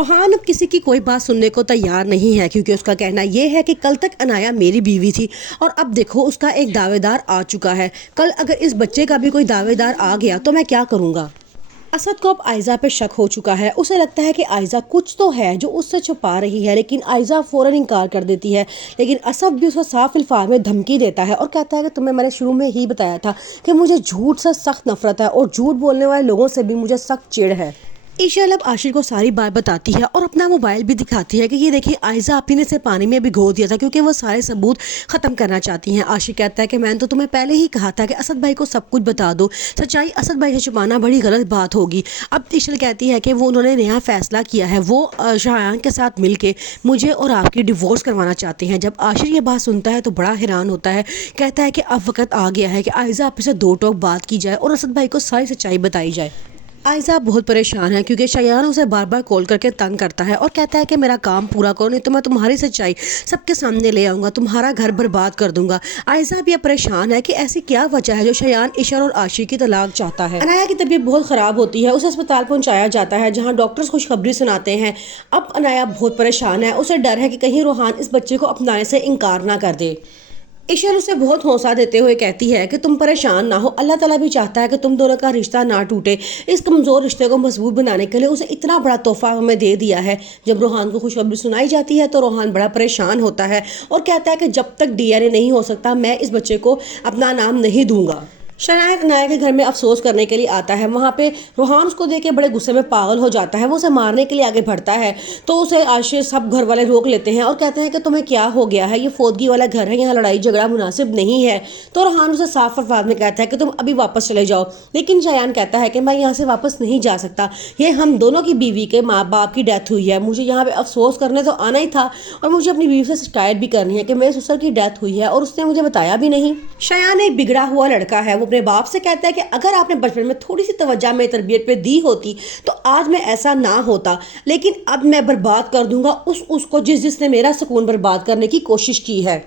रोहान अब किसी की कोई बात सुनने को तैयार नहीं है, क्योंकि उसका कहना यह है कि कल तक अनाया मेरी बीवी थी और अब देखो उसका एक दावेदार आ चुका है। कल अगर इस बच्चे का भी कोई दावेदार आ गया तो मैं क्या करूँगा। असद को अब आयजा पे शक हो चुका है। उसे लगता है कि आयजा कुछ तो है जो उससे छुपा रही है, लेकिन आयजा फौरन इनकार कर देती है। लेकिन असद भी उसको साफ अल्फाज में धमकी देता है और कहता है कि तुम्हें मैंने शुरू में ही बताया था कि मुझे झूठ से सख्त नफरत है और झूठ बोलने वाले लोगों से भी मुझे सख्त चिढ़ है। ईशल अब आशिर को सारी बात बताती है और अपना मोबाइल भी दिखाती है कि ये देखिए आयजा आपी ने इसे पानी में भिगो दिया था क्योंकि वो सारे सबूत ख़त्म करना चाहती हैं। आशिर कहता है कि मैंने तो तुम्हें पहले ही कहा था कि असद भाई को सब कुछ बता दो, सच्चाई असद भाई से छुपाना बड़ी गलत बात होगी। अब ईशल कहती है कि वो उन्होंने नया फैसला किया है, वो शायान के साथ मिल के मुझे और आपकी डिवोर्स करवाना चाहते हैं। जब आशिर ये बात सुनता है तो बड़ा हैरान होता है, कहता है कि अब वक्त आ गया है कि आयजा आपी से दो टोक बात की जाए और असद भाई को सारी सच्चाई बताई जाए। आयजा बहुत परेशान है क्योंकि शायान उसे बार बार कॉल करके तंग करता है और कहता है कि मेरा काम पूरा करो, नहीं तो मैं तुम्हारी सच्चाई सबके सामने ले आऊँगा, तुम्हारा घर बर्बाद कर दूंगा। आयजा भी परेशान है कि ऐसी क्या वजह है जो शायान इशर और आशिक की तलाक चाहता है। अनाया की तबीयत बहुत ख़राब होती है, उसे अस्पताल पहुँचाया जाता है जहाँ डॉक्टर्स खुशखबरी सुनाते हैं। अब अनाया बहुत परेशान है, उसे डर है कि कहीं रोहान इस बच्चे को अपनाने से इनकार ना कर दे। ईशर उसे बहुत हौसला देते हुए कहती है कि तुम परेशान ना हो, अल्लाह ताला भी चाहता है कि तुम दोनों का रिश्ता ना टूटे। इस कमज़ोर रिश्ते को मजबूत बनाने के लिए उसे इतना बड़ा तोहफा हमें दे दिया है। जब रोहान को खुशखबरी सुनाई जाती है तो रोहान बड़ा परेशान होता है और कहता है कि जब तक डीएनए नहीं हो सकता मैं इस बच्चे को अपना नाम नहीं दूंगा। शायान अनाया के घर में अफसोस करने के लिए आता है। वहाँ पे रोहान उसको देख के बड़े गुस्से में पागल हो जाता है, वो उसे मारने के लिए आगे बढ़ता है तो उसे आशिर सब घर वाले रोक लेते हैं और कहते हैं कि तुम्हें क्या हो गया है, ये फौदगी वाला घर है, यहाँ लड़ाई झगड़ा मुनासिब नहीं है। तो रोहान उसे साफ अल्फाज में कहता है कि तुम अभी वापस चले जाओ, लेकिन शायान कहता है कि मैं यहाँ से वापस नहीं जा सकता, ये हम दोनों की बीवी के माँ बाप की डेथ हुई है, मुझे यहाँ पे अफसोस करने तो आना ही था और मुझे अपनी बीवी से शिकायत भी करनी है कि मेरे ससुर की डेथ हुई है और उसने मुझे बताया भी नहीं। शायान एक बिगड़ा हुआ लड़का है, वो अपने बाप से कहता है कि अगर आपने बचपन में थोड़ी सी तवज्जो मेरी तरबियत पे दी होती तो आज मैं ऐसा ना होता, लेकिन अब मैं बर्बाद कर दूंगा उसको जिसने मेरा सुकून बर्बाद करने की कोशिश की है।